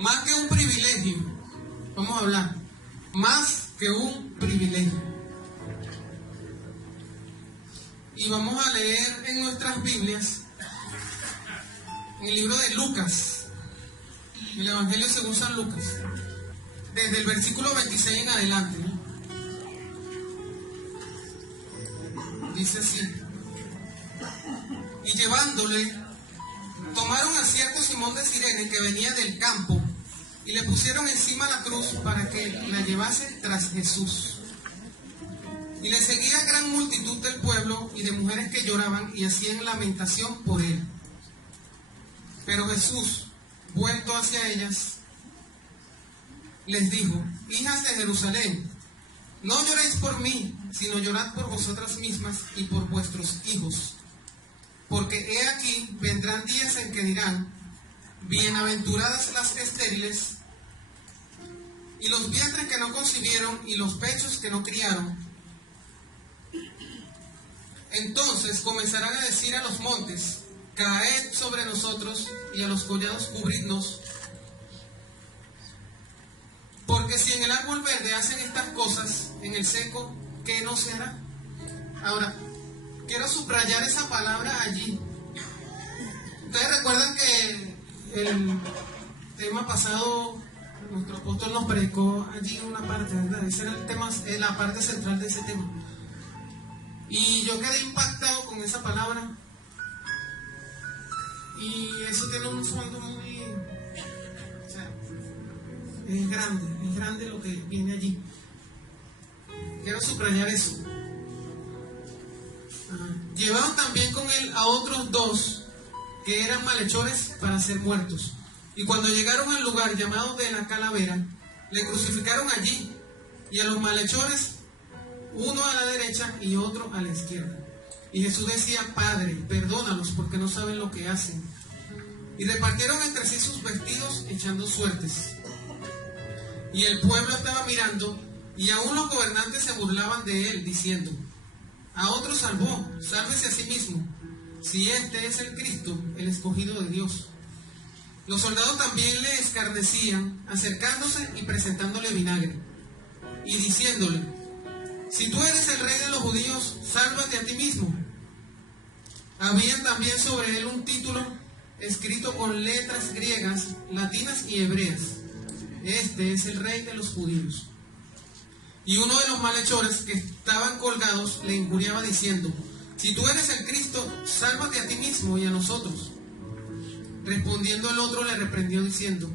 Más que un privilegio, vamos a hablar, más que un privilegio. Y vamos a leer en nuestras Biblias, en el libro de Lucas, el Evangelio según San Lucas, desde el versículo 26 en adelante, ¿no? Dice así: y llevándole, tomaron a cierto Simón de Cirene que venía del campo y le pusieron encima la cruz para que la llevase tras Jesús. Y le seguía gran multitud del pueblo y de mujeres que lloraban y hacían lamentación por él. Pero Jesús, vuelto hacia ellas, les dijo: hijas de Jerusalén, no lloréis por mí, sino llorad por vosotras mismas y por vuestros hijos. Porque he aquí vendrán días en que dirán: bienaventuradas las estériles, y los vientres que no concibieron, y los pechos que no criaron. Entonces comenzarán a decir a los montes: caed sobre nosotros, y a los collados cubridnos. Porque si en el árbol verde hacen estas cosas, en el seco, ¿qué no se hará? Ahora, quiero subrayar esa palabra allí. Ustedes recuerdan que el tema pasado, nuestro apóstol nos predicó allí una parte, ¿verdad? Ese era el tema, la parte central de ese tema. Y yo quedé impactado con esa palabra. Y eso tiene un fondo muy... O sea, es grande lo que viene allí. Quiero subrayar eso. Llevaron también con él a otros dos que eran malhechores para ser muertos. Y cuando llegaron al lugar llamado de la Calavera, le crucificaron allí, y a los malhechores, uno a la derecha y otro a la izquierda. Y Jesús decía: Padre, perdónalos, porque no saben lo que hacen. Y repartieron entre sí sus vestidos, echando suertes. Y el pueblo estaba mirando, y aún los gobernantes se burlaban de él, diciendo: a otro salvó, sálvese a sí mismo, si este es el Cristo, el escogido de Dios. Los soldados también le escarnecían, acercándose y presentándole vinagre, y diciéndole: si tú eres el rey de los judíos, sálvate a ti mismo. Había también sobre él un título escrito con letras griegas, latinas y hebreas: este es el rey de los judíos. Y uno de los malhechores que estaban colgados le injuriaba diciendo: si tú eres el Cristo, sálvate a ti mismo y a nosotros. Respondiendo el otro le reprendió diciendo: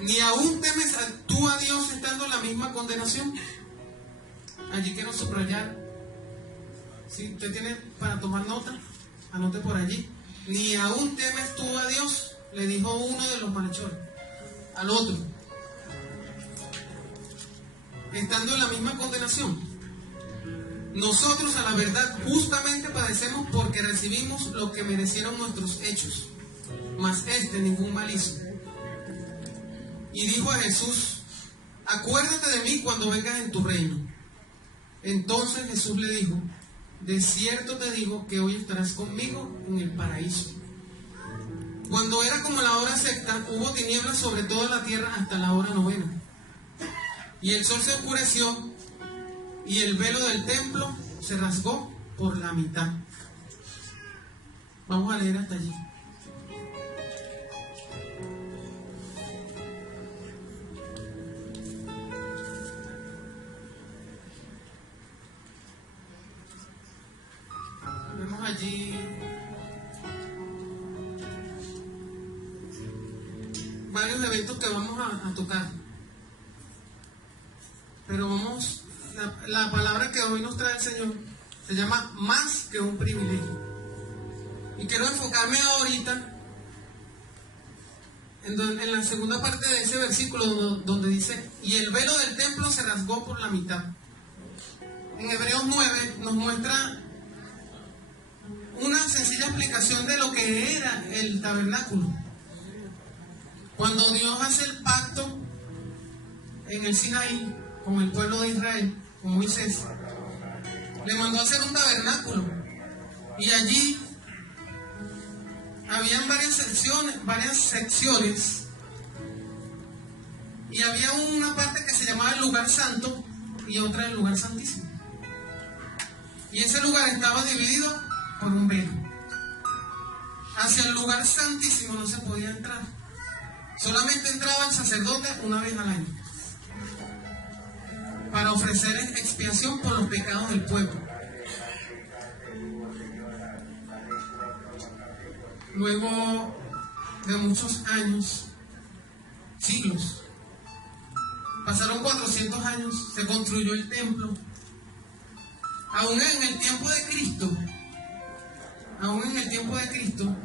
¿ni aún temes tú a Dios estando en la misma condenación? Allí quiero subrayar. Si usted tiene para tomar nota, anote por allí. ¿Ni aún temes tú a Dios?, le dijo uno de los malhechores al otro, estando en la misma condenación. Nosotros, a la verdad, justamente padecemos porque recibimos lo que merecieron nuestros hechos, mas este ningún mal hizo. Y dijo a Jesús: acuérdate de mí cuando vengas en tu reino. Entonces Jesús le dijo: de cierto te digo que hoy estarás conmigo en el paraíso. Cuando era como la hora sexta, hubo tinieblas sobre toda la tierra hasta la hora novena. Y el sol se oscureció, y el velo del templo se rasgó por la mitad. Vamos a leer hasta allí. Vemos allí varios eventos que vamos a tocar. Pero vamos, la palabra que hoy nos trae el Señor se llama más que un privilegio. Y quiero enfocarme ahorita en la segunda parte de ese versículo donde dice: y el velo del templo se rasgó por la mitad. En Hebreos 9 nos muestra una sencilla explicación de lo que era el tabernáculo. Cuando Dios hace el pacto en el Sinaí con el pueblo de Israel, con Moisés, le mandó a hacer un tabernáculo, y allí habían varias secciones Y había una parte que se llamaba el lugar santo y otra el lugar santísimo. Y ese lugar estaba dividido por un velo. Hacia el lugar santísimo no se podía entrar. Solamente entraba el sacerdote una vez al año para ofrecer expiación por los pecados del pueblo. Luego de muchos años, siglos, pasaron 400 años, se construyó el templo. Aún en el tiempo de Cristo,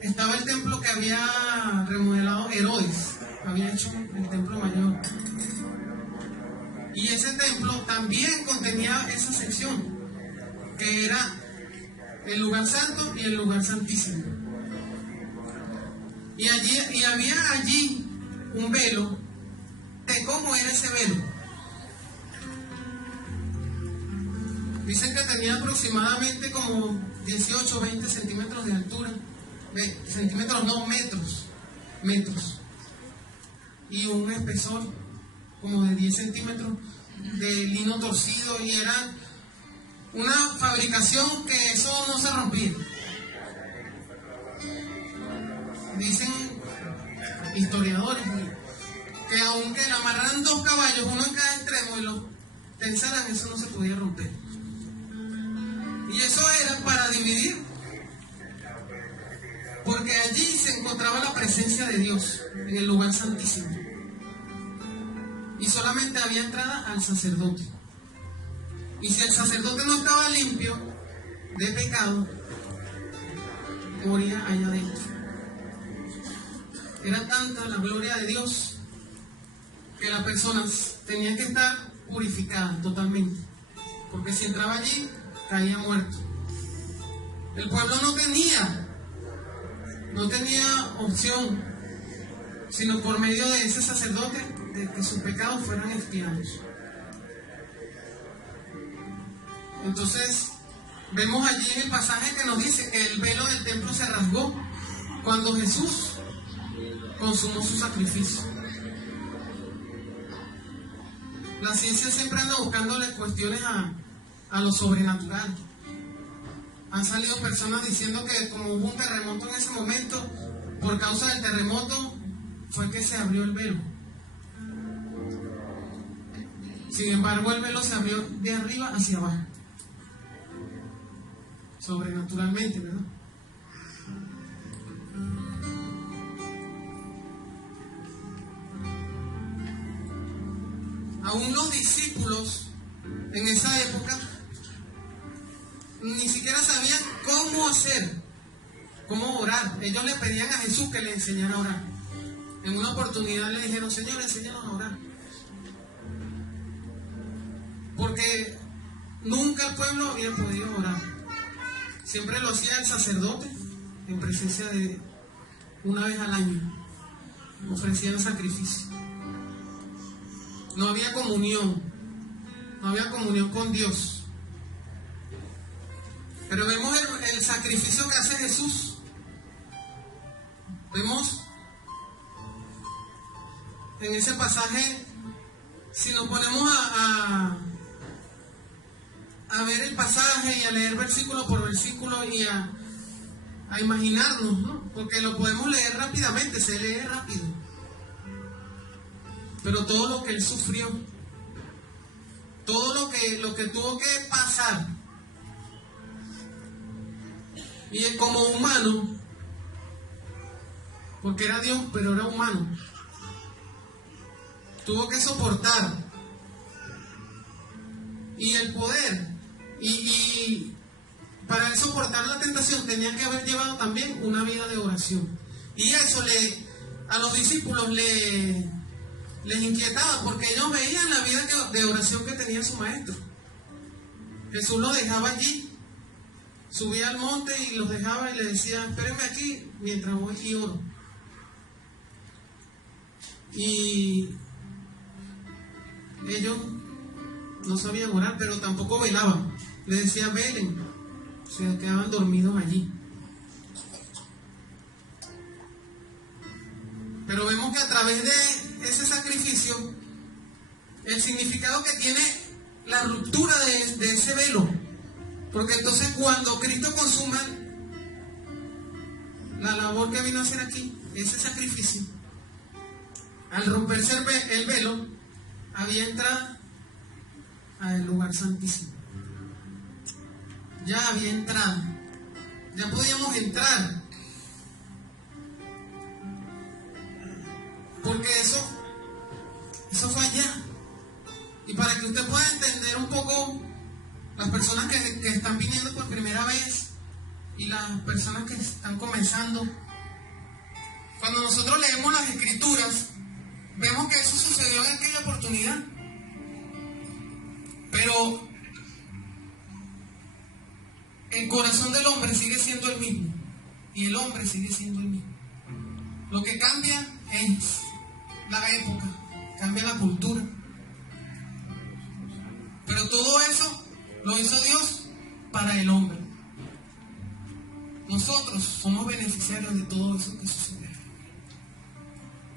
estaba el templo que había remodelado Herodes, había hecho el templo mayor. Y ese templo también contenía esa sección, que era el lugar santo y el lugar santísimo. Y había allí un velo. ¿Cómo era ese velo? Dicen que tenía aproximadamente como 18 o 20 centímetros de altura. Metros. Y un espesor como de 10 centímetros de lino torcido, y era una fabricación que eso no se rompía. Dicen historiadores que aunque le amarraran 2 caballos, uno en cada extremo, y los tensaran, eso no se podía romper. Y eso era para dividir, porque allí se encontraba la presencia de Dios en el lugar santísimo, y solamente había entrada al sacerdote. Y si el sacerdote no estaba limpio de pecado, moría allá adentro. Era tanta la gloria de Dios que las personas tenían que estar purificadas totalmente, porque si entraba allí, caía muerto. El pueblo no tenía opción, sino por medio de ese sacerdote, de que sus pecados fueran expiados. Entonces, vemos allí en el pasaje que nos dice que el velo del templo se rasgó cuando Jesús consumó su sacrificio. La ciencia siempre anda buscándole cuestiones a lo sobrenatural. Han salido personas diciendo que como hubo un terremoto en ese momento, por causa del terremoto fue que se abrió el velo. Sin embargo, el velo se abrió de arriba hacia abajo, sobrenaturalmente, ¿verdad? Aún los discípulos en esa época ni siquiera sabían cómo hacer, cómo orar. Ellos le pedían a Jesús que le enseñara a orar. En una oportunidad le dijeron: Señor, enséñanos a orar. Porque nunca el pueblo había podido orar. Siempre lo hacía el sacerdote en presencia de una vez al año. Ofrecían sacrificio. No había comunión con Dios. Pero vemos el sacrificio que hace Jesús. Vemos en ese pasaje, si nos ponemos a ver el pasaje y a leer versículo por versículo y a imaginarnos, ¿no? Porque lo podemos leer rápidamente, se lee rápido. Pero todo lo que Él sufrió, todo lo que tuvo que pasar, y Él como humano, porque era Dios pero era humano, tuvo que soportar, y el poder, y para Él soportar la tentación tenía que haber llevado también una vida de oración. Y eso a los discípulos les inquietaba, porque ellos veían la vida de oración que tenía su maestro. Jesús los dejaba allí, subía al monte y los dejaba y les decía: espérenme aquí mientras voy y oro. Y ellos no sabían orar, pero tampoco velaban. Les decía: velen. Se quedaban dormidos allí. Pero vemos que a través de ese sacrificio, el significado que tiene la ruptura de ese velo. Porque entonces cuando Cristo consuma la labor que vino a hacer aquí, ese sacrificio, al romperse el velo, había entrada al lugar santísimo. Ya había entrada. Ya podíamos entrar. Porque eso fue allá. Y para que usted pueda entender un poco, las personas que están viniendo por primera vez y las personas que están comenzando, cuando nosotros leemos las Escrituras, vemos que eso sucedió en aquella oportunidad. Pero el corazón del hombre sigue siendo el mismo. Y el hombre sigue siendo el mismo. Lo que cambia es la época, cambia la cultura. Pero todo eso lo hizo Dios para el hombre. Nosotros somos beneficiarios de todo eso que sucede.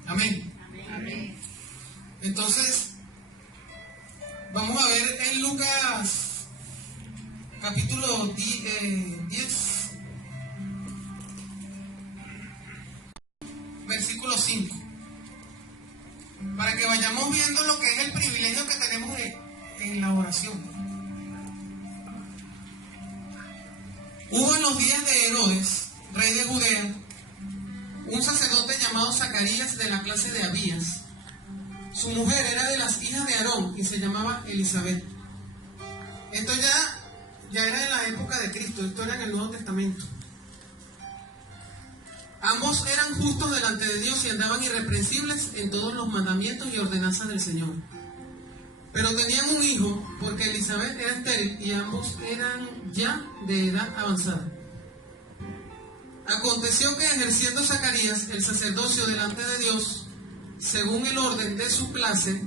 Amén. Amén. Entonces, vamos a ver en Lucas capítulo 10, versículo 5. Para que vayamos viendo lo que es el privilegio que tenemos en la oración. Hubo en los días de Herodes, rey de Judea, un sacerdote llamado Zacarías de la clase de Abías. Su mujer era de las hijas de Aarón y se llamaba Elizabeth. Esto ya era en la época de Cristo, esto era en el Nuevo Testamento. Ambos eran justos delante de Dios y andaban irreprensibles en todos los mandamientos y ordenanzas del Señor. Pero tenían un hijo, porque Elizabeth era estéril y ambos eran ya de edad avanzada. Aconteció que ejerciendo Zacarías el sacerdocio delante de Dios, según el orden de su clase,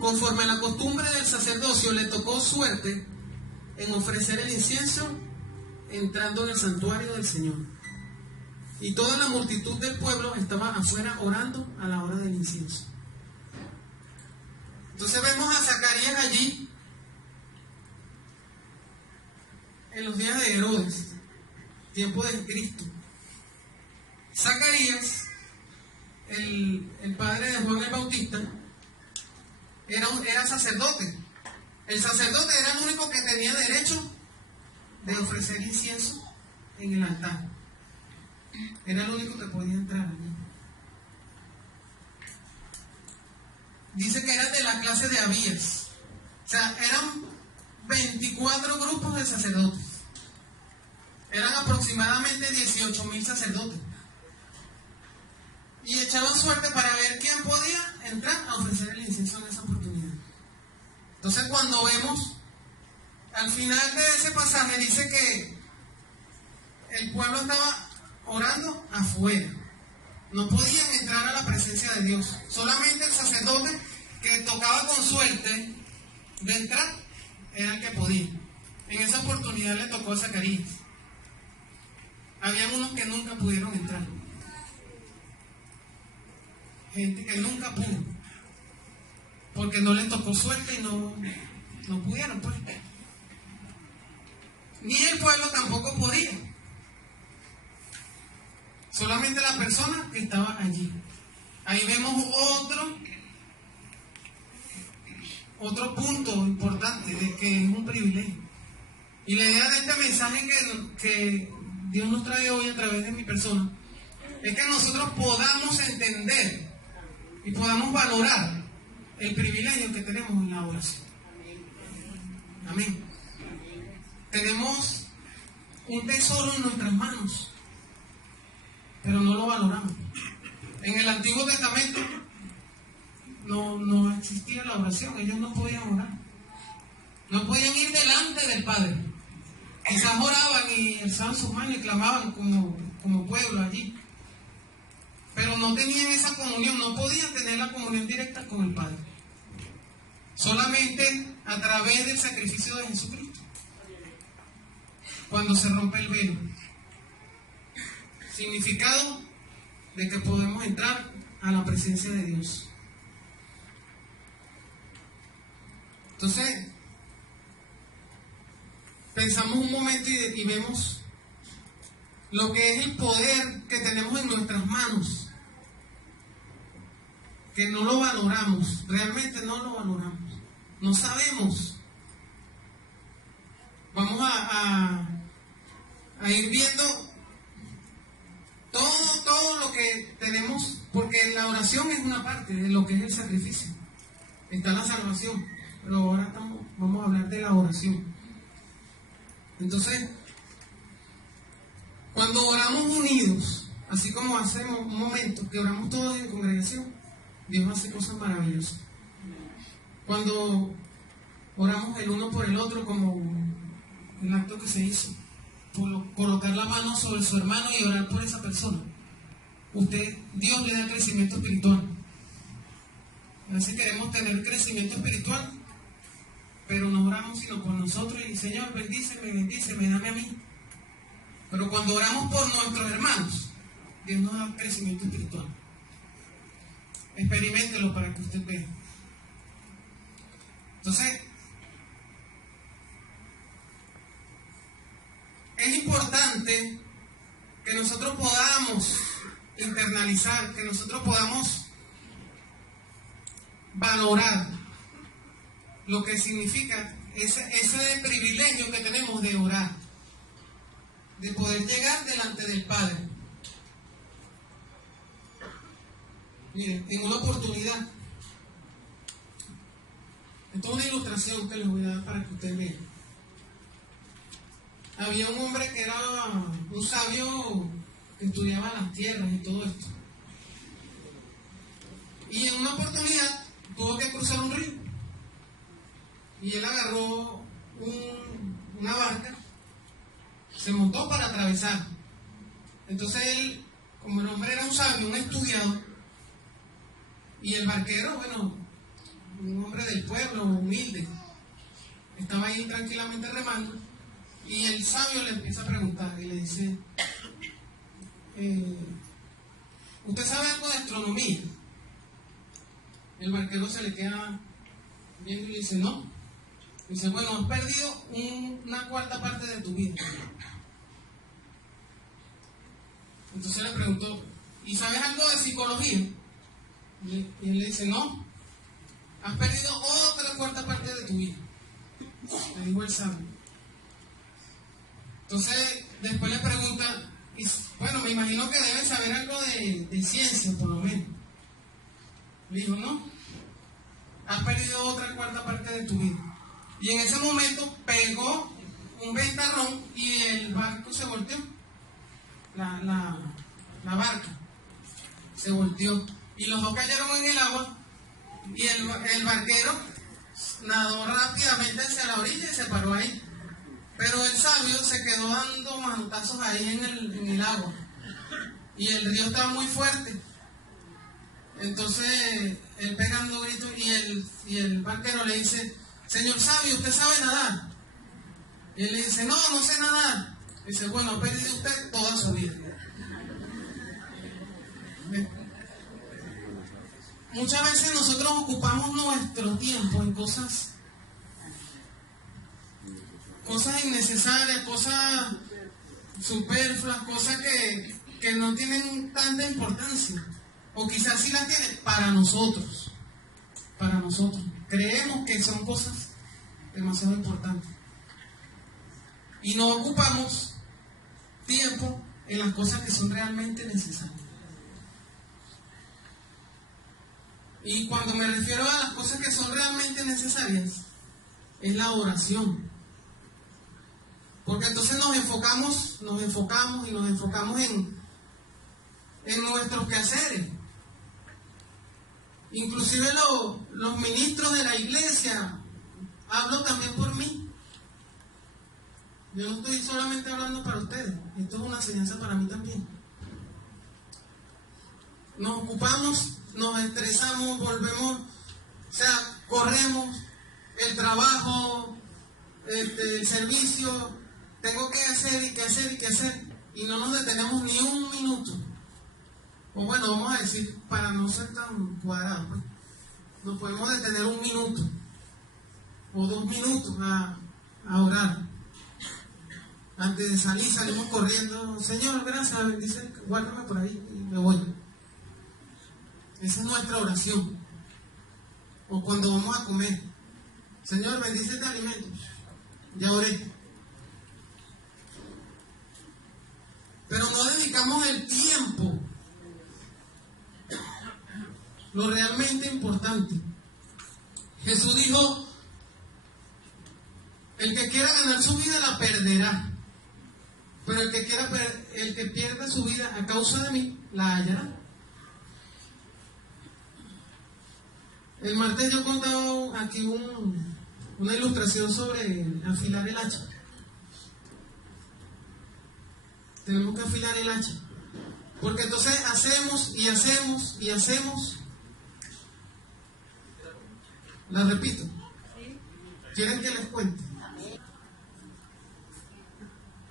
conforme a la costumbre del sacerdocio, le tocó suerte en ofrecer el incienso entrando en el santuario del Señor. Y toda la multitud del pueblo estaba afuera orando a la hora del incienso. Entonces vemos a Zacarías allí en los días de Herodes, tiempo de Cristo. Zacarías, el padre de Juan el Bautista, era sacerdote. El sacerdote era el único que tenía derecho de ofrecer incienso en el altar. Era el único que podía entrar allí. Dice que era de la clase de Abías. O sea, eran 24 grupos de sacerdotes. Eran aproximadamente 18,000 sacerdotes. Y echaban suerte para ver quién podía entrar a ofrecer el incienso en esa oportunidad. Entonces, cuando vemos al final de ese pasaje, dice que el pueblo estaba orando afuera. No podían entrar a la presencia de Dios. Solamente el sacerdote que tocaba con suerte de entrar era el que podía. En esa oportunidad le tocó a Zacarías. Habían unos que nunca pudieron entrar. Gente que nunca pudo. Porque no les tocó suerte y no pudieron, pues. Ni el pueblo tampoco podía. Solamente la persona que estaba allí. Ahí vemos otro punto importante de que es un privilegio. Y la idea de este mensaje que Dios nos trae hoy a través de mi persona es que nosotros podamos entender y podamos valorar el privilegio que tenemos en la oración. Amén. Tenemos un tesoro en nuestras manos, pero no lo valoramos. En el Antiguo Testamento no existía la oración, ellos no podían orar. No podían ir delante del Padre. Quizás oraban y alzaban sus manos y clamaban como pueblo allí. Pero no tenían esa comunión, no podían tener la comunión directa con el Padre. Solamente a través del sacrificio de Jesucristo. Cuando se rompe el velo. Significado, de que podemos entrar a la presencia de Dios. Entonces, pensamos un momento y vemos lo que es el poder que tenemos en nuestras manos, que no lo valoramos, realmente no lo valoramos, no sabemos. Vamos a ir viendo todo lo que tenemos, porque la oración es una parte de lo que es el sacrificio. Está la salvación, pero ahora vamos a hablar de la oración. Entonces, cuando oramos unidos, así como hacemos un momento que oramos todos en congregación, Dios hace cosas maravillosas. Cuando oramos el uno por el otro, como el acto que se hizo, por colocar la mano sobre su hermano y orar por esa persona, Dios le da crecimiento espiritual. A veces queremos tener crecimiento espiritual, pero no oramos sino por nosotros y Señor, bendíceme, dame a mí. Pero cuando oramos por nuestros hermanos, Dios nos da crecimiento espiritual. Experiméntelo para que usted vea. Entonces, es importante que nosotros podamos internalizar, que nosotros podamos valorar lo que significa ese privilegio que tenemos de orar, de poder llegar delante del Padre. Miren, en una oportunidad, esto es una ilustración que les voy a dar para que ustedes vean. Había un hombre que era un sabio que estudiaba las tierras y todo esto. Y en una oportunidad tuvo que cruzar un río. Y él agarró una barca, se montó para atravesar. Entonces él, como el hombre era un sabio, un estudiado, y el barquero, bueno, un hombre del pueblo, humilde, estaba ahí tranquilamente remando, y el sabio le empieza a preguntar y le dice, ¿usted sabe algo de astronomía? El barquero se le queda viendo y le dice, no. Dice, bueno, has perdido una cuarta parte de tu vida. Entonces le preguntó, ¿y sabes algo de psicología? Y él le dice, no, has perdido otra cuarta parte de tu vida. Le dijo el sabio. Entonces después le pregunta, bueno, me imagino que debes saber algo de ciencia, por lo menos. Le dijo, no, has perdido otra cuarta parte de tu vida. Y en ese momento pegó un ventarrón y el barco se volteó. La barca se volteó. Y los dos cayeron en el agua. Y el barquero nadó rápidamente hacia la orilla y se paró ahí. Pero el sabio se quedó dando manotazos ahí en el agua. Y el río estaba muy fuerte. Entonces él pegando gritos y el barquero le dice, señor sabio, ¿usted sabe nadar? Y él le dice, no sé nadar. Dice, bueno, ha perdido usted toda su vida. Muchas veces nosotros ocupamos nuestro tiempo en cosas innecesarias, cosas superfluas, cosas que no tienen tanta importancia, o quizás sí las tienen para nosotros. Creemos que son cosas demasiado importantes y no ocupamos tiempo en las cosas que son realmente necesarias. Y cuando me refiero a las cosas que son realmente necesarias, es la oración. Porque entonces nos enfocamos en nuestros quehaceres. Inclusive los ministros de la iglesia, hablo también por mí. Yo no estoy solamente hablando para ustedes, esto es una enseñanza para mí también. Nos ocupamos, nos estresamos, volvemos, corremos, el trabajo, el servicio, tengo que hacer y que hacer, y no nos detenemos ni un minuto o bueno, vamos a decir, para no ser tan cuadrados, pues, nos podemos detener 1 minuto o 2 minutos a orar. Antes de salir, salimos corriendo. Señor, gracias, bendice, guárdame por ahí y me voy. Esa es nuestra oración. O cuando vamos a comer. Señor, bendice este alimento. Ya oré. Pero no dedicamos el tiempo. Lo realmente importante. Jesús dijo, el que quiera ganar su vida la perderá. Pero el que pierda su vida a causa de mí, la hallará. El martes yo contaba aquí una ilustración sobre afilar el hacha. Tenemos que afilar el hacha. Porque entonces hacemos y hacemos y hacemos. La repito. ¿Quieren que les cuente?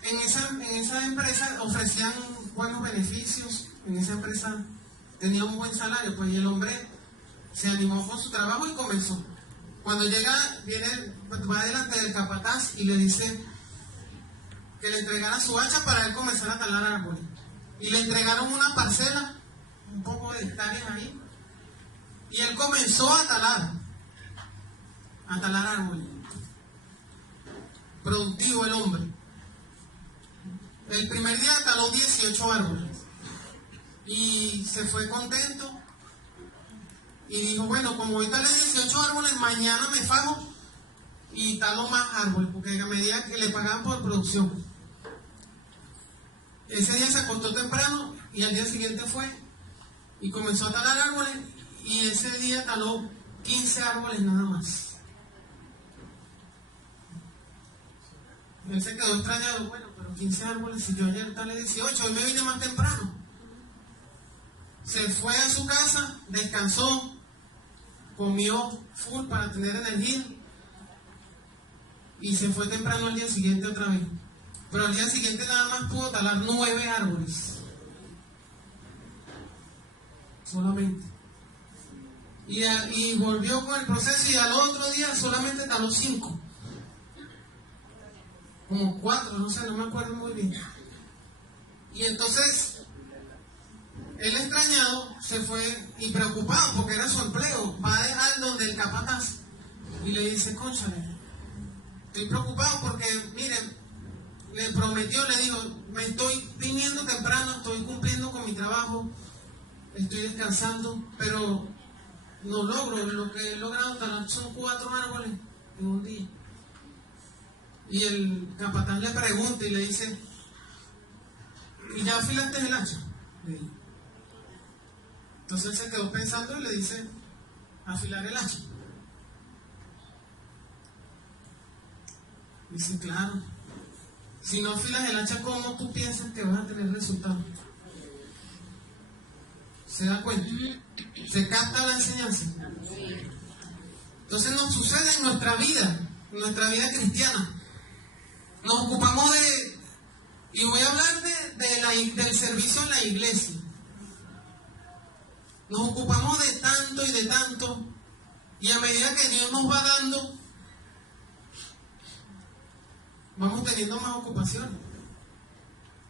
En esa empresa ofrecían buenos beneficios. En esa empresa tenía un buen salario. Pues y el hombre se animó con su trabajo y comenzó. Cuando llega, va delante del capataz y le dice que le entregara su hacha para él comenzar a talar árboles. Y le entregaron una parcela, un poco de hectáreas ahí, y él comenzó a talar árboles. Productivo el hombre. El primer día taló 18 árboles y se fue contento y dijo, bueno, como hoy talé 18 árboles, mañana me fajo y talo más árboles, porque a medida que le pagaban por producción. Ese día se acostó temprano y al día siguiente fue y comenzó a talar árboles y ese día taló 15 árboles nada más. Él se quedó extrañado, bueno, pero 15 árboles, si yo ayer talé 18, hoy me vine más temprano. Se fue a su casa, descansó, comió full para tener energía y se fue temprano al día siguiente otra vez. Pero al día siguiente nada más pudo talar 9 árboles. Solamente. Y volvió con el proceso y al otro día solamente taló 5. Como 4, no sé, no me acuerdo muy bien. Y entonces, él extrañado se fue y preocupado porque era su empleo. Va a dejar donde el capataz y le dice, cónchale, estoy preocupado porque, miren, le prometió, le dijo, me estoy viniendo temprano, estoy cumpliendo con mi trabajo, estoy descansando, pero no logro, lo que he logrado talar son 4 árboles en un día. Y el capataz le pregunta y le dice, ¿y ya afilaste el hacha? Entonces él se quedó pensando y le dice, afilar el hacha. Dice, claro, si no afilas el hacha, ¿cómo tú piensas que vas a tener resultados? ¿Se da cuenta? ¿Se capta la enseñanza? Entonces nos sucede en nuestra vida cristiana. Nos ocupamos y voy a hablar del servicio en la iglesia. Nos ocupamos de tanto, y a medida que Dios nos va dando, vamos teniendo más ocupaciones.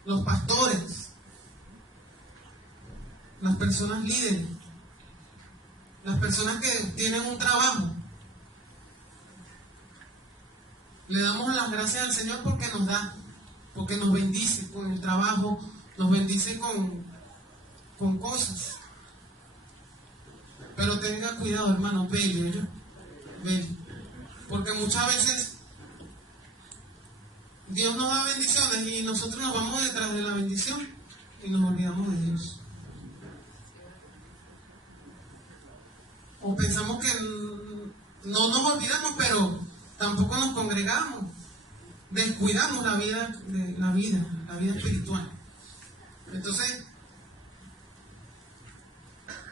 Los pastores, las personas líderes, las personas que tienen un trabajo. Le damos las gracias al Señor porque nos da, porque nos bendice con el trabajo, nos bendice con cosas. Pero tenga cuidado, hermano, vele. Porque muchas veces Dios nos da bendiciones y nosotros nos vamos detrás de la bendición y nos olvidamos de Dios. O pensamos que no nos olvidamos, pero tampoco nos congregamos, descuidamos la vida espiritual. Entonces,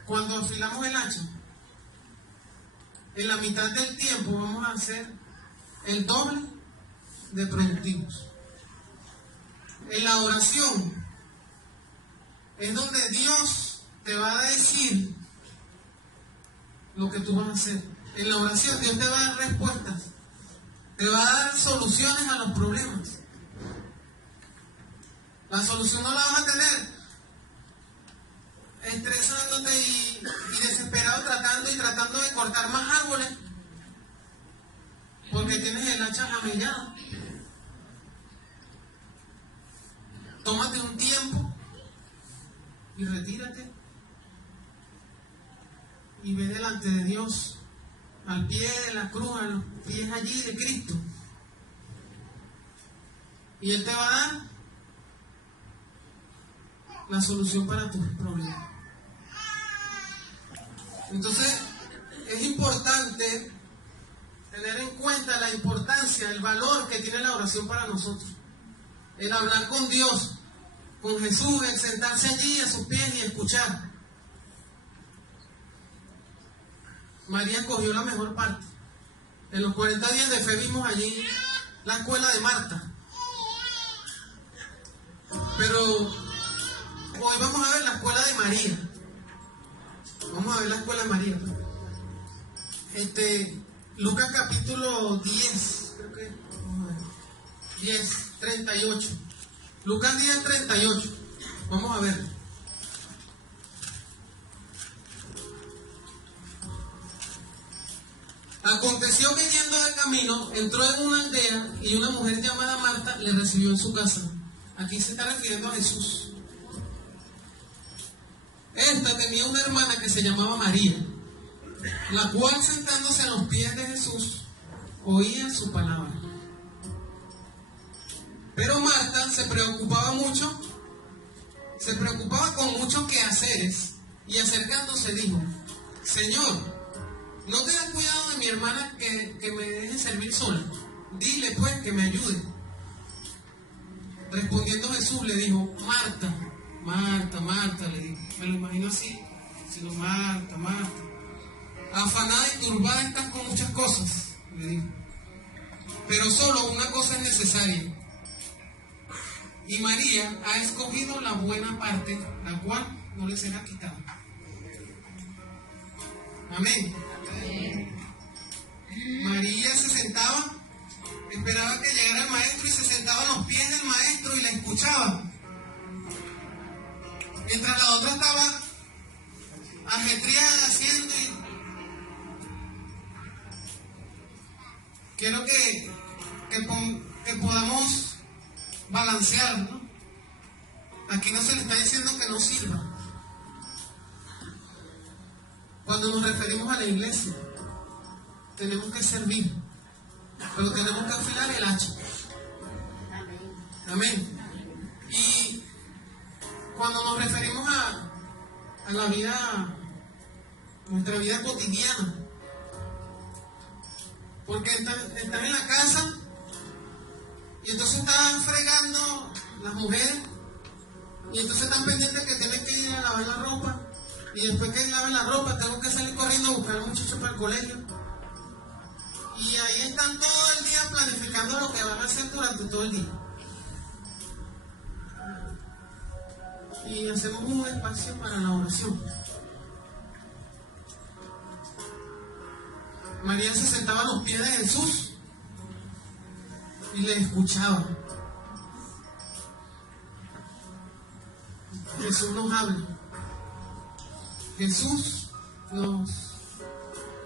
cuando afilamos el hacha, en la mitad del tiempo vamos a hacer el doble de productivos. En la oración es donde Dios te va a decir lo que tú vas a hacer. En la oración Dios te va a dar respuestas, te va a dar soluciones a los problemas. La solución no la vas a tener estresándote y desesperado tratando de cortar más árboles porque tienes el hacha amellada. Tómate un tiempo y retírate y ve delante de Dios, al pie de la cruz, a los pies allí de Cristo, y Él te va a dar la solución para tus problemas. Entonces es importante tener en cuenta la importancia, el valor que tiene la oración para nosotros, el hablar con Dios, con Jesús, el sentarse allí a sus pies y escuchar. María escogió la mejor parte. En los 40 días de fe vimos allí la escuela de Marta, pero hoy vamos a ver la escuela de María. Vamos a ver la escuela de María. Lucas capítulo 10, creo que, vamos a ver, 10, 38. Lucas 10, 38. Vamos a ver. Aconteció que yendo de camino, entró en una aldea y una mujer llamada Marta le recibió en su casa. Aquí se está refiriendo a Jesús. Esta tenía una hermana que se llamaba María, la cual sentándose a los pies de Jesús, oía su palabra. Pero Marta se preocupaba con muchos quehaceres, y acercándose dijo: Señor, ¿no te das cuidado de mi hermana que me deje servir sola? Dile pues que me ayude. Respondiendo Jesús le dijo: Marta, Marta, Marta, le dijo. Me lo imagino así, sino Marta, Marta. Afanada y turbada estás con muchas cosas, le dijo. Pero solo una cosa es necesaria. Y María ha escogido la buena parte, la cual no le será quitada. Amén. María se sentaba, esperaba que llegara el maestro y se sentaba a los pies del maestro y la escuchaba. Mientras la otra estaba ajetreada haciendo y... Quiero que podamos balancear, ¿no? Aquí no se le está diciendo que no sirva. Cuando nos referimos a la iglesia, tenemos que servir, pero tenemos que afilar el hacha. Amén. Y cuando nos referimos a la vida, nuestra vida cotidiana, porque están en la casa y entonces están fregando las mujeres y entonces están pendientes que tienen que ir a lavar la ropa. Y después que laven la ropa, tengo que salir corriendo a buscar a los muchachos para el colegio. Y ahí están todo el día planificando lo que van a hacer durante todo el día. Y hacemos un espacio para la oración. María se sentaba a los pies de Jesús y le escuchaba. Jesús nos habla. Jesús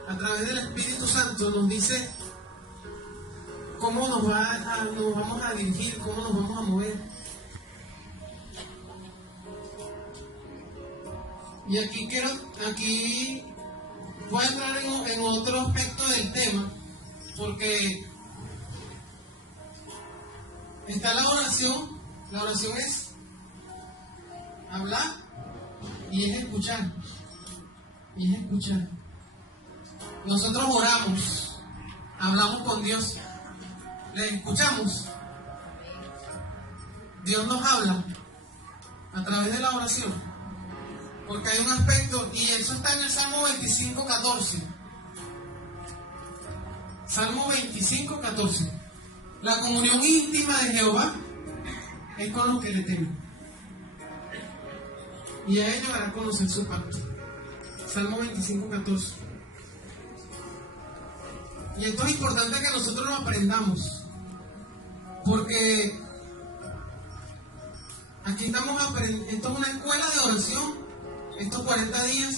a través del Espíritu Santo nos dice cómo nos vamos a dirigir, cómo nos vamos a mover. Y aquí voy a entrar en otro aspecto del tema, porque está la oración. La oración es hablar y es escuchar. Y es escuchar. Nosotros oramos, hablamos con Dios, le escuchamos. Dios nos habla a través de la oración, porque hay un aspecto, y eso está en el Salmo 25, 14. Salmo 25, 14. La comunión íntima de Jehová es con los que le temen. y a ellos hará conocer su pacto. Salmo 25:14. Y esto es importante que nosotros lo aprendamos, porque aquí estamos aprendiendo. Esto es una escuela de oración. Estos 40 días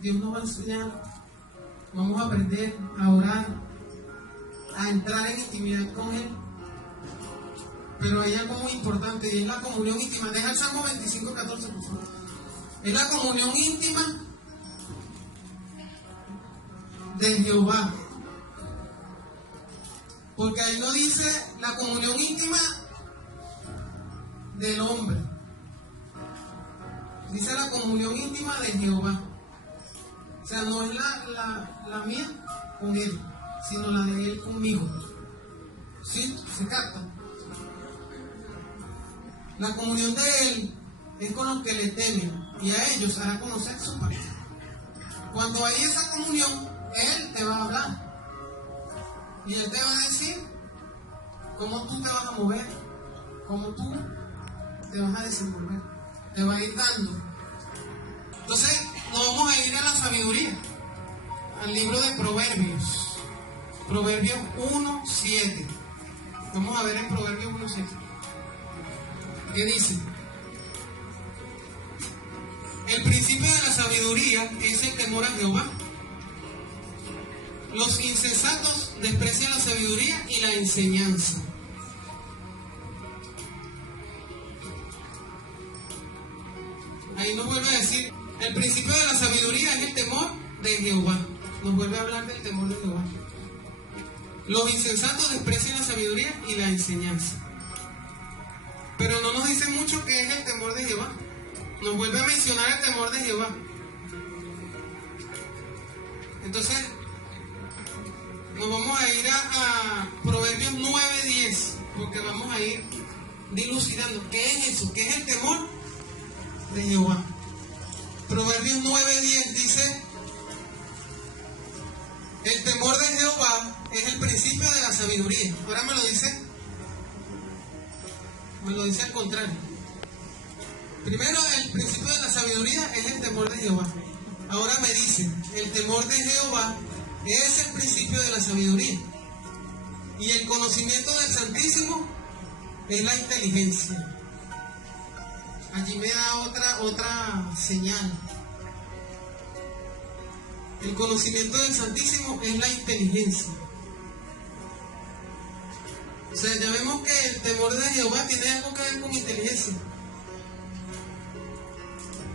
Dios nos va a enseñar. Vamos a aprender a orar, a entrar en intimidad con Él. Pero hay algo muy importante, y es la comunión íntima. Deja el Salmo 25:14, por favor. Es la comunión íntima de Jehová. Porque ahí no dice la comunión íntima del hombre. Dice la comunión íntima de Jehová. O sea, no es la mía con Él, sino la de Él conmigo. ¿Sí? ¿Se capta? La comunión de Él es con los que le temen, y a ellos hará conocer su pacto. Cuando hay esa comunión, Él te va a hablar. Y Él te va a decir cómo tú te vas a mover, cómo tú te vas a desenvolver. Te va a ir dando. Entonces, nos vamos a ir a la sabiduría, al libro de Proverbios. Proverbios 1:7. Vamos a ver en Proverbios 1:7. ¿Qué dice? El principio de la sabiduría es el temor a Jehová. Los insensatos desprecian la sabiduría y la enseñanza. Ahí nos vuelve a decir, el principio de la sabiduría es el temor de Jehová. Nos vuelve a hablar del temor de Jehová. Los insensatos desprecian la sabiduría y la enseñanza. Pero no nos dice mucho qué es el temor de Jehová. Nos vuelve a mencionar el temor de Jehová. Entonces, nos vamos a ir a Proverbios 9:10, porque vamos a ir dilucidando qué es eso, qué es el temor de Jehová. Proverbios 9:10 dice: el temor de Jehová es el principio de la sabiduría. Ahora me lo dice al contrario. Primero, el principio de la sabiduría es el temor de Jehová. Ahora me dice, el temor de Jehová es el principio de la sabiduría. Y el conocimiento del Santísimo es la inteligencia. Allí me da otra señal. El conocimiento del Santísimo es la inteligencia. O sea, ya vemos que el temor de Jehová tiene algo que ver con inteligencia.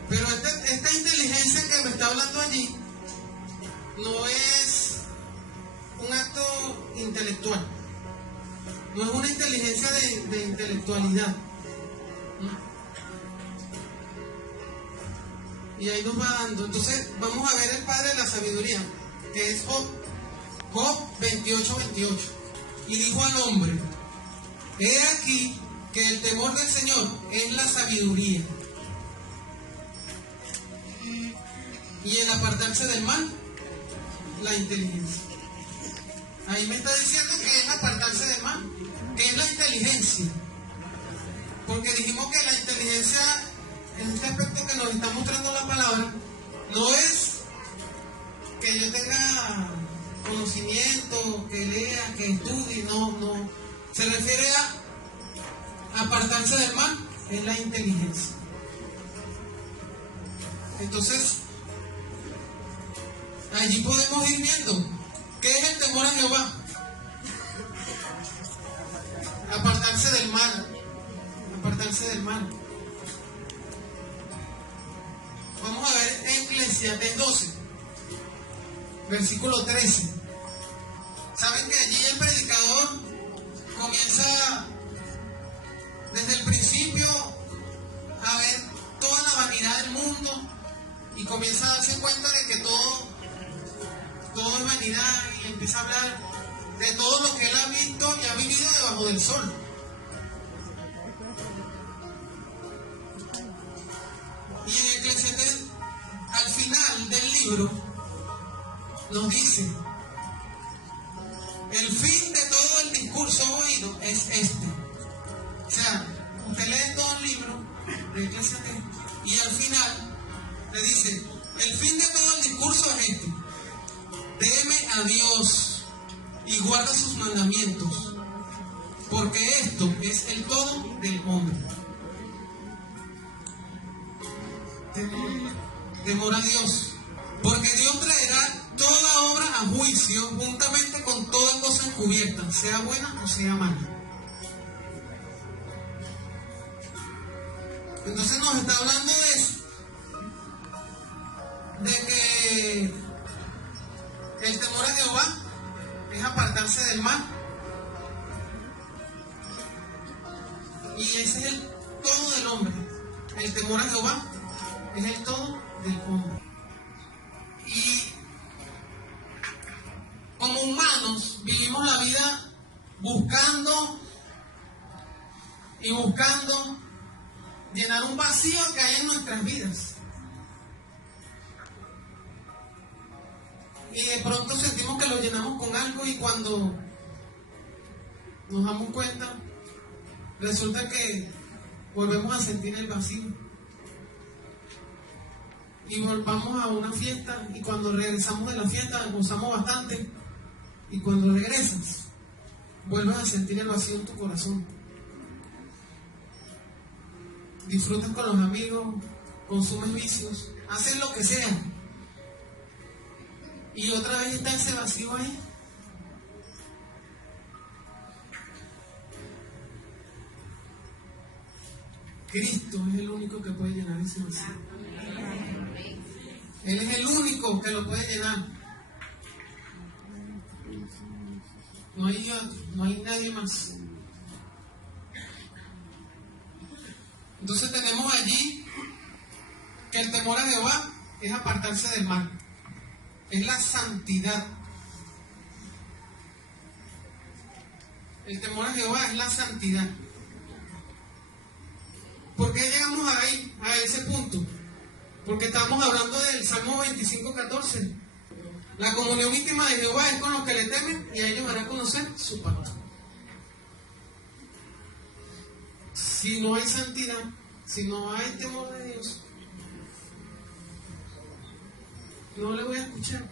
Pero esta inteligencia que me está hablando allí no es un acto intelectual. No es una inteligencia de intelectualidad. Y ahí nos va dando. Entonces vamos a ver el padre de la sabiduría, que es Job. Job 28:28. Y dijo al hombre: he aquí que el temor del Señor es la sabiduría, y el apartarse del mal, la inteligencia. Ahí me está diciendo que es apartarse del mal, que es la inteligencia. Porque dijimos que la inteligencia, en este aspecto que nos está mostrando la palabra, no es que yo tenga conocimiento, que lea, que estudie, no. Se refiere a apartarse del mal, es la inteligencia. Entonces, allí podemos ir viendo qué es el temor a Jehová. Apartarse del mal. Apartarse del mal. Vamos a ver Eclesiastés 12, versículo 13. Saben que allí el predicador comienza desde el principio a ver toda la vanidad del mundo y comienza a darse cuenta de que todo es vanidad, y empieza a hablar de todo lo que él ha visto y ha vivido debajo del sol. Y en Eclesiastés, al final del libro, nos dice: el fin de todo el discurso oído es este. O sea, usted lee todo el libro de Eclesiastés Y al final le dice, el fin de todo el discurso es este: teme a Dios y guarda sus mandamientos, porque esto es el todo del hombre. Temor a Dios, porque Dios traerá toda obra a juicio juntamente con toda cosa encubierta, sea buena o sea mala. Entonces nos está hablando de eso, de que el temor a Jehová es apartarse del mal, y ese es el todo del hombre. El temor a Jehová es el todo del hombre. Y como humanos vivimos la vida buscando llenar un vacío que hay en nuestras vidas. Y de pronto sentimos que lo llenamos con algo, y cuando nos damos cuenta, resulta que volvemos a sentir el vacío. Y volvamos a una fiesta, y cuando regresamos de la fiesta gozamos bastante, y cuando regresas vuelves a sentir el vacío en tu corazón. Disfrutas con los amigos, consumes vicios, haces lo que sea, y otra vez está ese vacío ahí. Cristo es el único que puede llenar ese vacío. Él es el único que lo puede llenar. No hay otro, no hay nadie más. Entonces tenemos allí que el temor a Jehová es apartarse del mal, es la santidad. El temor a Jehová es la santidad. ¿Por qué llegamos ahí, a ese punto? Porque estamos hablando del Salmo 25:14. La comunión íntima de Jehová es con los que le temen, y a ellos hará conocer su pacto. Si no hay santidad, si no hay temor de Dios, no le voy a escuchar.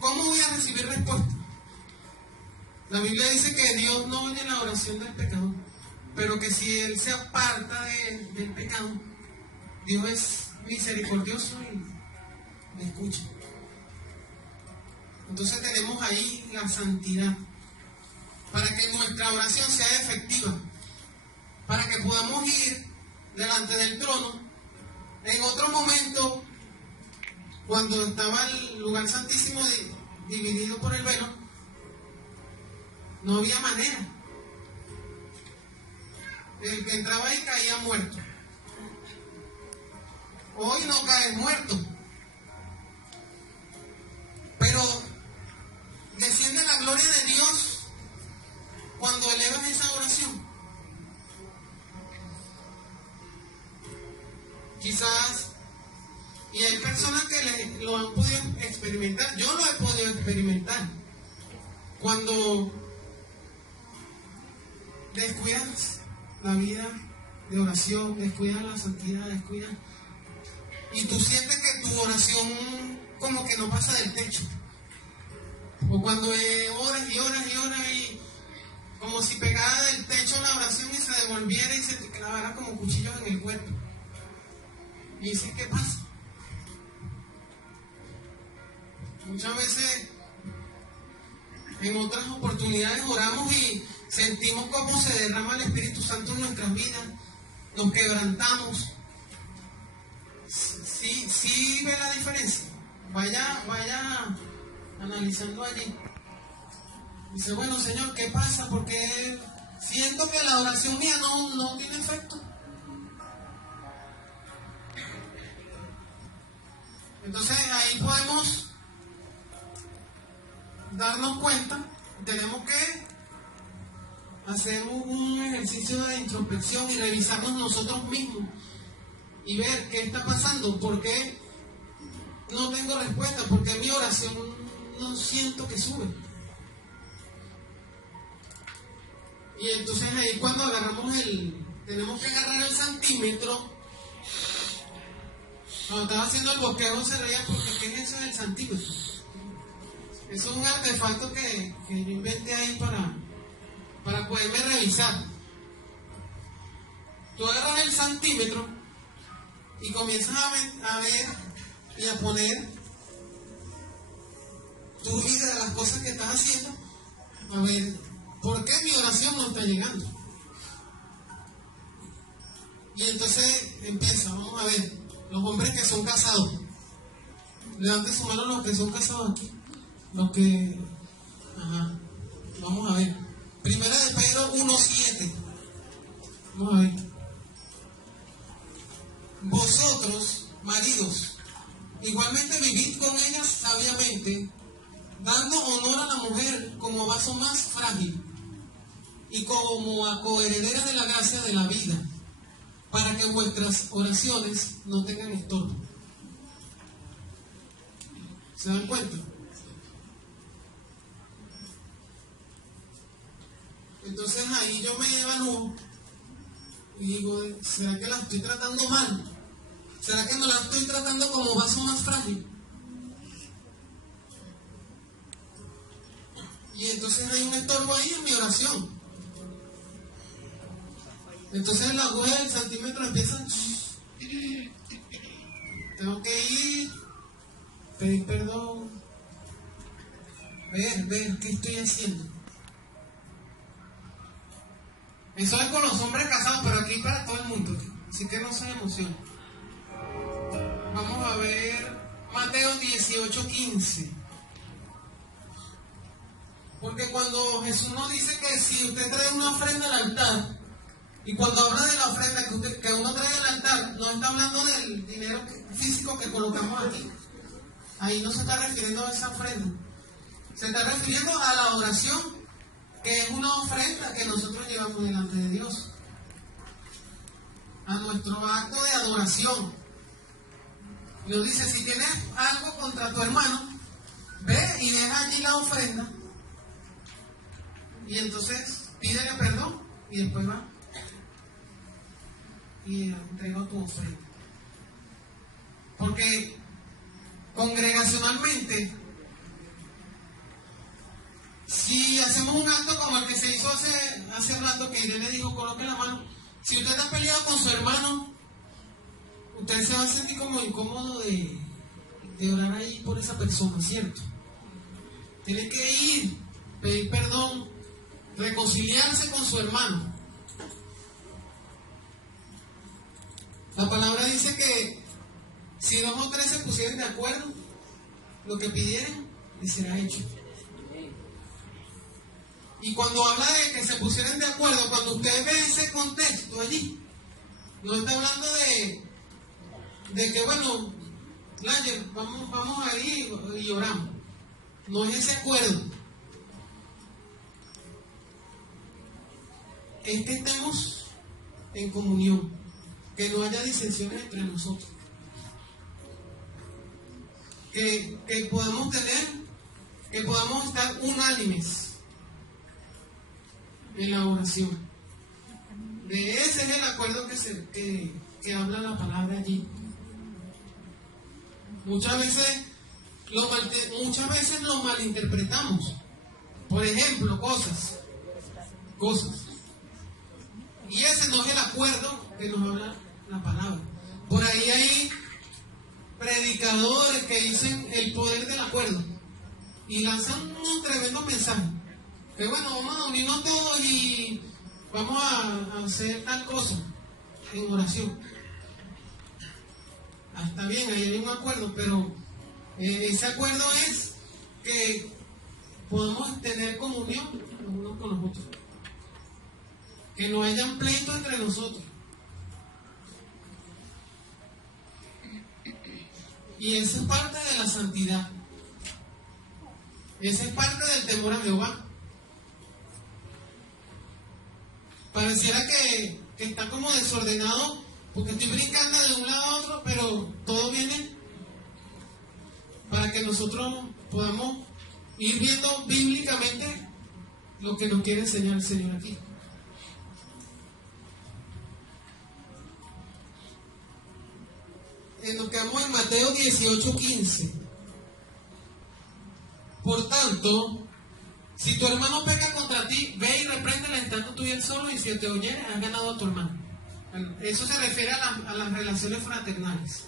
¿Cómo voy a recibir respuesta? La Biblia dice que Dios no oye la oración del pecador, pero que si él se aparta del pecado, Dios es misericordioso y le escucha. Entonces tenemos ahí la santidad, para que nuestra oración sea efectiva, para que podamos ir delante del trono. En otro momento, cuando estaba el lugar santísimo dividido por el velo, no había manera. El que entraba ahí caía muerto. Hoy no cae muerto, pero desciende la gloria de Dios cuando elevas esa oración. Quizás, y hay personas que lo han podido experimentar, yo lo he podido experimentar, cuando descuidas la vida de oración, descuidas la santidad, descuidas, y tú sientes que tu oración como que no pasa del techo, o cuando oras y oras y oras, y como si pegara del techo la oración y se devolviera y se te clavara como cuchillos en el cuerpo. Y dices, ¿qué pasa? Muchas veces, en otras oportunidades, oramos y sentimos cómo se derrama el Espíritu Santo en nuestras vidas, nos quebrantamos. Sí ve la diferencia. Vaya analizando allí. Dice, bueno, Señor, ¿qué pasa? Porque siento que la oración mía no tiene efecto. Entonces ahí podemos darnos cuenta, tenemos que hacer un ejercicio de introspección y revisarnos nosotros mismos y ver qué está pasando, por qué no tengo respuesta, por qué mi oración no siento que sube. Y entonces ahí cuando tenemos que agarrar el santímetro, cuando estaba haciendo el bosquejo se reía porque ¿qué es eso del santímetro? Eso es un artefacto que yo inventé ahí para poderme revisar. Tú agarras el santímetro y comienzas a ver y a poner tu vida de las cosas que estás haciendo. A ver, ¿por qué mi oración no está llegando? Y entonces empieza, vamos a ver, los hombres que son casados. Levanten su mano los que son casados aquí. Los que... Ajá. Vamos a ver. Primera de Pedro 1:7. Vamos a ver. Vosotros, maridos, igualmente vivid con ellas sabiamente, dando honor a la mujer como vaso más frágil y como a coheredera de la gracia de la vida, para que vuestras oraciones no tengan estorbo. ¿Se dan cuenta? Entonces ahí yo me evalúo y digo, ¿será que la estoy tratando mal? ¿Será que no la estoy tratando como vaso más frágil? Y entonces hay un estorbo ahí en mi oración. Entonces la aguja del santímetro empieza. Tengo que ir, pedir perdón, ver qué estoy haciendo. Eso es con los hombres casados, pero aquí para todo el mundo. Así que no se emocionen. Vamos a ver Mateo 18:15. Porque cuando Jesús nos dice que si usted trae una ofrenda al altar, y cuando habla de la ofrenda que uno trae al altar, no está hablando del dinero físico que colocamos aquí. Ahí no se está refiriendo a esa ofrenda. Se está refiriendo a la oración, que es una ofrenda que nosotros llevamos delante de Dios. A nuestro acto de adoración. Dios dice, si tienes algo contra tu hermano, ve y deja allí la ofrenda. Y entonces pídele perdón y después va y entrega tu ofrenda. Porque congregacionalmente, si hacemos un acto como el que se hizo hace rato, que Irene dijo, coloque la mano. Si usted está peleado con su hermano, usted se va a sentir como incómodo de orar ahí por esa persona, ¿cierto? Tiene que ir, pedir perdón, reconciliarse con su hermano. La palabra dice que si 2 o 3 se pusieren de acuerdo, lo que pidieran les será hecho. Y cuando habla de que se pusieran de acuerdo, cuando usted ve ese contexto allí, no está hablando de que, bueno, Layer, vamos ahí y oramos. No es ese acuerdo. Es que estemos en comunión, que no haya disensiones entre nosotros, que podamos estar unánimes en la oración. De ese es el acuerdo que habla la palabra allí. Muchas veces lo malinterpretamos. Por ejemplo, cosas. Y ese no es el acuerdo que nos habla la palabra. Por ahí hay predicadores que dicen el poder del acuerdo y lanzan un tremendo mensaje. Que bueno, vamos a unirnos todos y vamos a hacer tal cosa en oración. Está bien, ahí hay un acuerdo, pero ese acuerdo es que podamos tener comunión los unos con los otros. Que no hayan pleito entre nosotros. Y eso es parte de la santidad. Esa es parte del temor a Jehová. Pareciera que está como desordenado porque estoy brincando de un lado a otro, pero todo viene para que nosotros podamos ir viendo bíblicamente lo que nos quiere enseñar el Señor aquí. nos quedamos en Mateo 18:15. Por tanto, si tu hermano peca contra ti, ve y repréndele estando tú y él solo, y si te oyere, has ganado a tu hermano. Bueno, eso se refiere a las relaciones fraternales.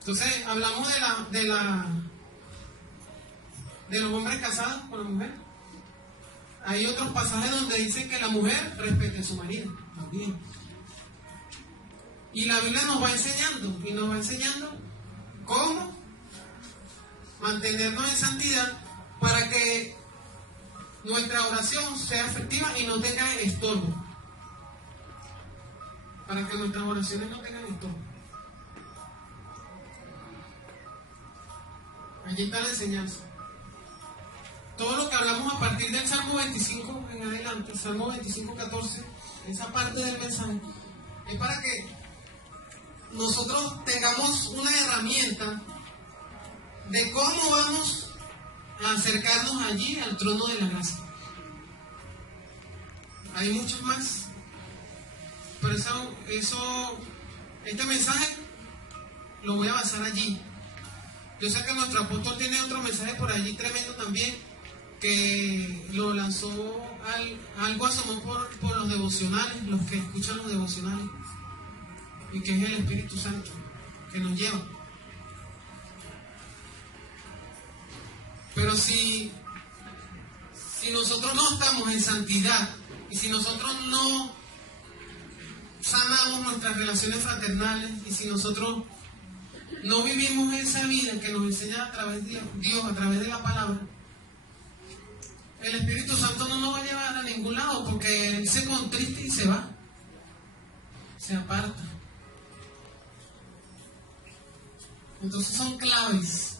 Entonces, hablamos de los hombres casados con la mujer. Hay otros pasajes donde dicen que la mujer respete a su marido también. Y la Biblia nos va enseñando cómo mantenernos en santidad para que nuestra oración sea efectiva y no tenga estorbo. Para que nuestras oraciones no tengan estorbo. Allí está la enseñanza. Todo lo que hablamos a partir del Salmo 25 en adelante, Salmo 25:14, esa parte del mensaje, es para que nosotros tengamos una herramienta de cómo vamos a acercarnos allí al trono de la gracia. Hay muchos más, pero este mensaje lo voy a basar allí. Yo sé que nuestro apóstol tiene otro mensaje por allí tremendo también, que lo lanzó, algo asomó por los devocionales, los que escuchan los devocionales, y que es el Espíritu Santo que nos lleva. Pero si nosotros no estamos en santidad, y si nosotros no sanamos nuestras relaciones fraternales, y si nosotros no vivimos esa vida que nos enseña a través de Dios, a través de la palabra, el Espíritu Santo no nos va a llevar a ningún lado, porque Él se contrista y se va, se aparta. Entonces son claves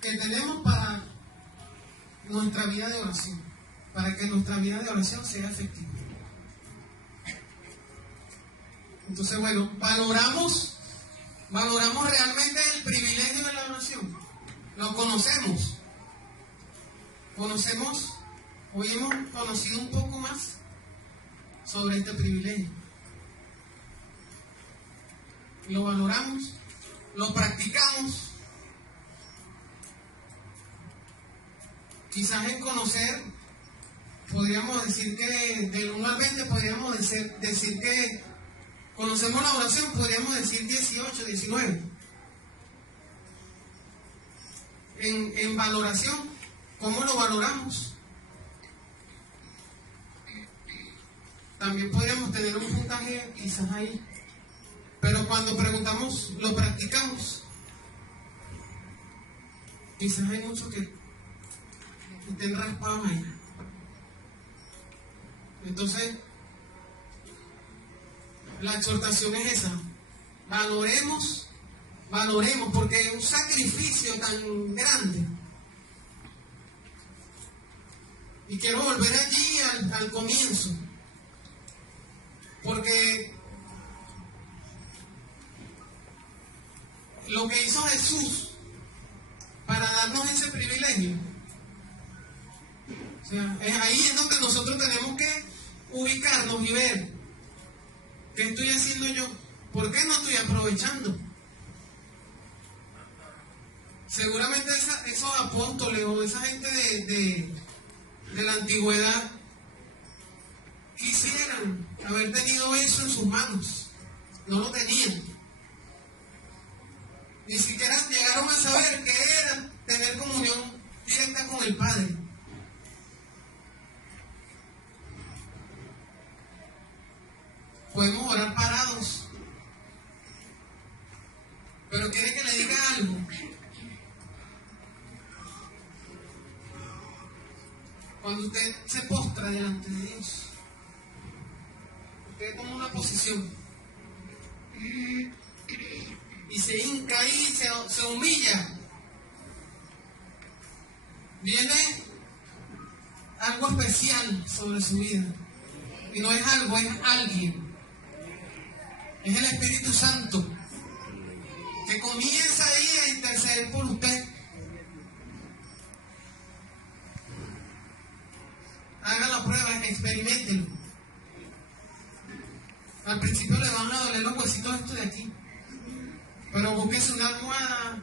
que tenemos para nuestra vida de oración, para que nuestra vida de oración sea efectiva. Entonces, bueno, valoramos realmente el privilegio de la oración. Lo conocemos. Hoy hemos conocido un poco más sobre este privilegio. Lo valoramos, lo practicamos. Quizás en conocer, podríamos decir que del 1 al 20 podríamos decir que conocemos la oración, podríamos decir 18, 19. En valoración, ¿cómo lo valoramos? También podríamos tener un puntaje quizás ahí. Pero cuando preguntamos, ¿lo practicamos? Quizás hay muchos que estén raspados ahí. Entonces, la exhortación es esa. Valoremos, porque es un sacrificio tan grande. Y quiero volver allí al comienzo, porque lo que hizo Jesús para darnos ese privilegio, o sea, ahí es donde nosotros tenemos que ubicarnos y ver qué estoy haciendo yo, por qué no estoy aprovechando. Seguramente esos apóstoles o esa gente de la antigüedad quisieran haber tenido eso en sus manos. No lo tenían. Ni siquiera llegaron a saber qué era tener comunión directa con el Padre. Podemos orar parados. Pero quiere que le diga algo. Cuando usted se postra delante de Dios, usted toma una posición y se hinca y se humilla. Viene algo especial sobre su vida. Y no es algo, es alguien. Es el Espíritu Santo que comienza ahí a interceder por usted. Haga la prueba, experiméntelo. Al principio le van a doler los huesitos estos de aquí. Pero búsquese una almohada,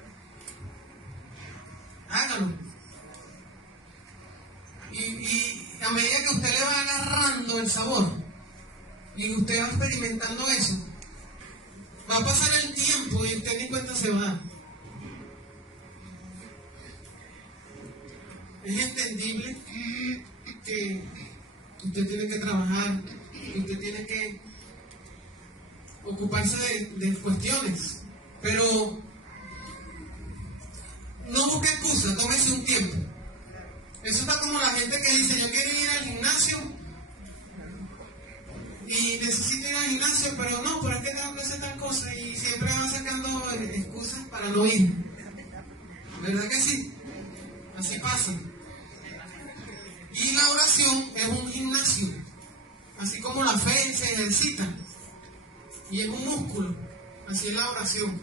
hágalo. Y a medida que usted le va agarrando el sabor y usted va experimentando eso, va a pasar el tiempo y usted ni cuenta se va a dar. Es entendible que usted tiene que trabajar, que usted tiene que ocuparse de cuestiones, pero no busque excusa, tómese un tiempo. Eso está como la gente que dice: yo quiero ir al gimnasio y necesito ir al gimnasio, pero es que tengo que hacer tal cosa, y siempre van sacando excusas para no ir. ¿Verdad que sí? Así pasa. Y la oración es un gimnasio, así como la fe se ejercita y es un músculo, así es la oración.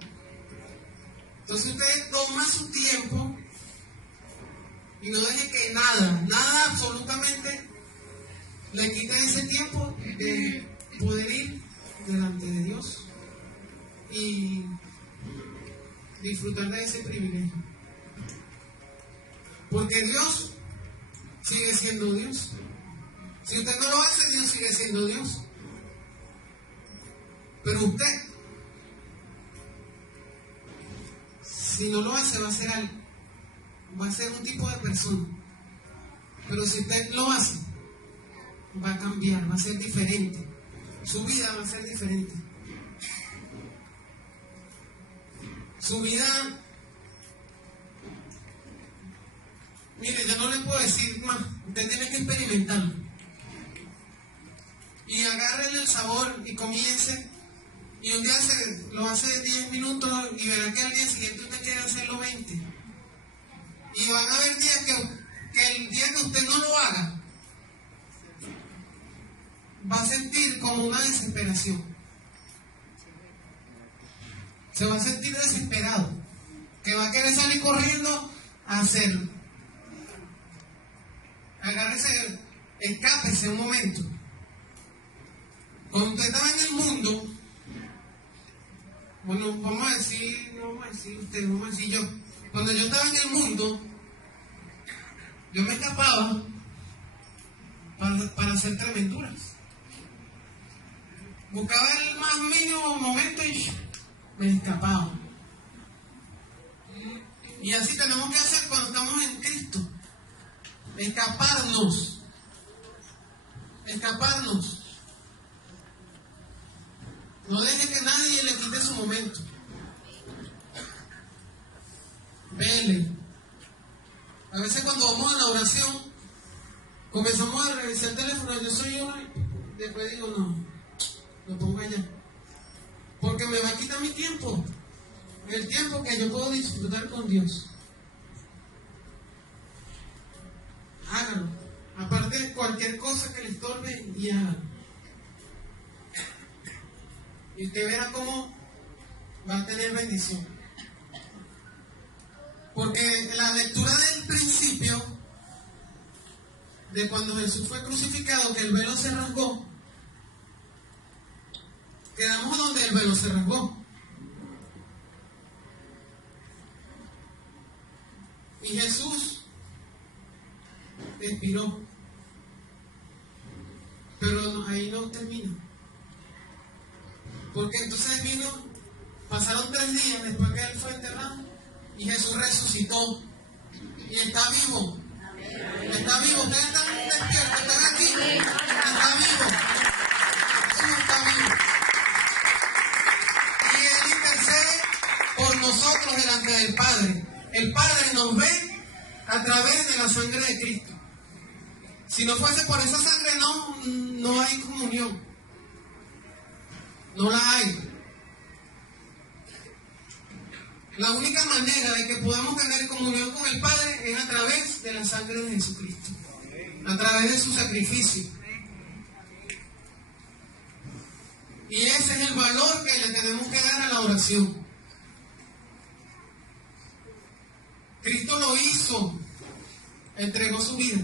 Entonces usted toma su tiempo y no deje que nada absolutamente le quite ese tiempo de poder ir delante de Dios y disfrutar de ese privilegio. Porque Dios sigue siendo Dios. Si usted no lo hace, Dios sigue siendo Dios. Pero usted, si no lo hace, va a ser un tipo de persona. Pero si usted lo hace, va a cambiar, va a ser diferente. Su vida va a ser diferente. Su vida, mire, yo no le puedo decir más. Usted tiene que experimentarlo. Y agárrele el sabor y comience. Y un día lo hace 10 minutos y verá que al día siguiente usted quiere hacerlo 20. Y van a haber días que el día que usted no lo haga, va a sentir como una desesperación. Se va a sentir desesperado, que va a querer salir corriendo a hacerlo. Agárrese, escápese un momento. Cuando usted estaba en el mundo, bueno, vamos a decir yo. Cuando yo estaba en el mundo, yo me escapaba para hacer tremenduras. Buscaba el más mínimo momento y me escapaba. Y así tenemos que hacer cuando estamos en Cristo. Escaparnos. No deje que nadie le quite su momento. Vele. A veces cuando vamos a la oración, comenzamos a revisar el teléfono. Yo soy uno y después digo: no, lo pongo allá. Porque me va a quitar mi tiempo. El tiempo que yo puedo disfrutar con Dios. Hágalo. Aparte de cualquier cosa que le estorbe, y hágalo. Y usted verá cómo va a tener bendición. Porque la lectura del principio, de cuando Jesús fue crucificado, que el velo se rasgó, quedamos donde el velo se rasgó. Y Jesús expiró. Pero ahí no termina. Porque entonces pasaron 3 días después que él fue enterrado y Jesús resucitó y está vivo. Está vivo. Ustedes están despiertos, están aquí. Está vivo. Jesús está vivo. Y él intercede por nosotros delante del Padre. El Padre nos ve a través de la sangre de Cristo. Si no fuese por esa sangre, no hay comunión. No la hay. La única manera de que podamos tener comunión con el Padre es a través de la sangre de Jesucristo, a través de su sacrificio. Y ese es el valor que le tenemos que dar a la oración. Cristo lo hizo, entregó su vida.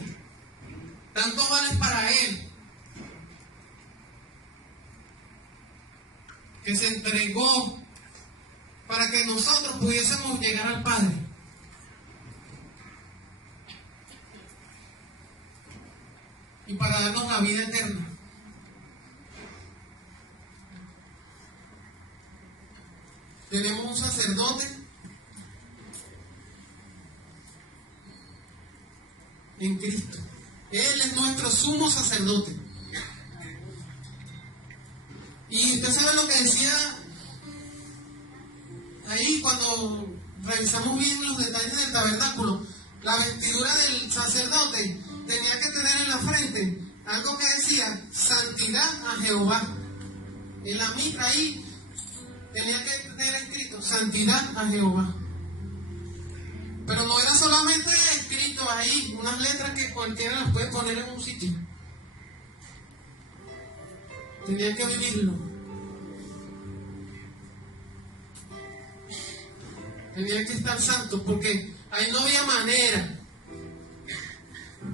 Tanto vale para Él. que se entregó para que nosotros pudiésemos llegar al Padre. Y para darnos la vida eterna. Tenemos un sacerdote en Cristo. Él es nuestro sumo sacerdote. Y usted sabe lo que decía ahí cuando revisamos bien los detalles del tabernáculo. La vestidura del sacerdote tenía que tener en la frente algo que decía santidad a Jehová. En la mitra ahí tenía que tener escrito santidad a Jehová. Pero no era solamente escrito ahí, unas letras que cualquiera las puede poner en un sitio. Tenía que vivirlo. Tenía que estar santo, porque ahí no había manera.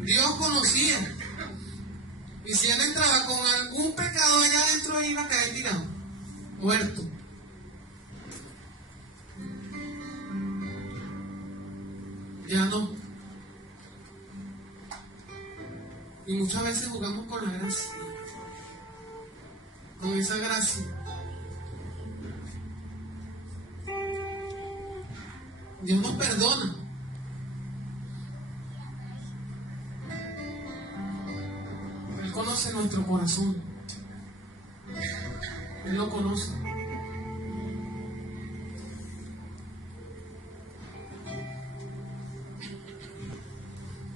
Dios conocía. Y si él entraba con algún pecado allá adentro, iba a caer tirado, muerto. Ya no. Y muchas veces jugamos con la gracia. Con esa gracia. Dios nos perdona. Él conoce nuestro corazón. Él lo conoce.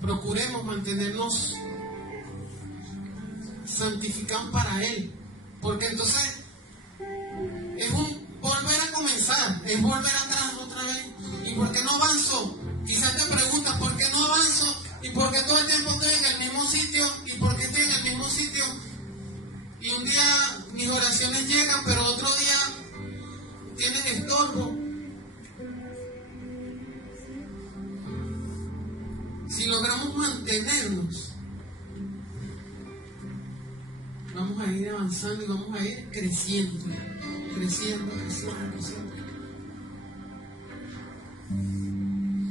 Procuremos mantenernos santificados para Él, porque entonces es un volver a comenzar, es volver atrás otra vez. ¿Y por qué no avanzo? Quizás te preguntas, ¿por qué no avanzo? ¿Y por qué todo el tiempo estoy en el mismo sitio? ¿Y por qué estoy en el mismo sitio? Y un día mis oraciones llegan, pero otro día tienen estorbo. Si logramos mantenernos, vamos a ir avanzando y vamos a ir creciendo.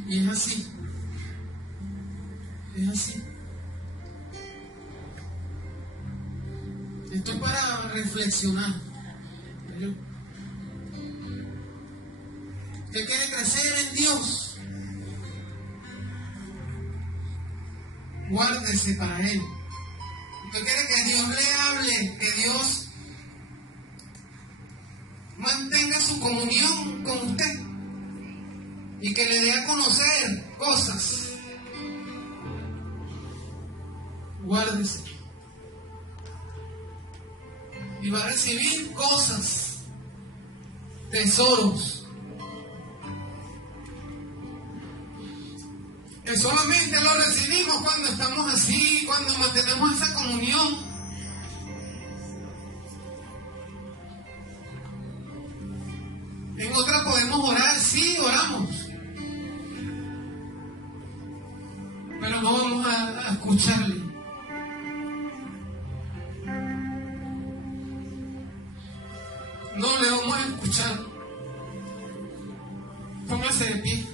Y es así. Esto es para reflexionar. ¿Usted quiere crecer en Dios? Guárdese para Él. Usted quiere que Dios le hable, que Dios mantenga su comunión con usted y que le dé a conocer cosas. Guárdese. Y va a recibir cosas, tesoros, que solamente lo recibimos cuando estamos así, cuando mantenemos esa comunión. En otra podemos orar, sí, oramos, pero no vamos a escucharle. No le vamos a escuchar. Póngase de pie.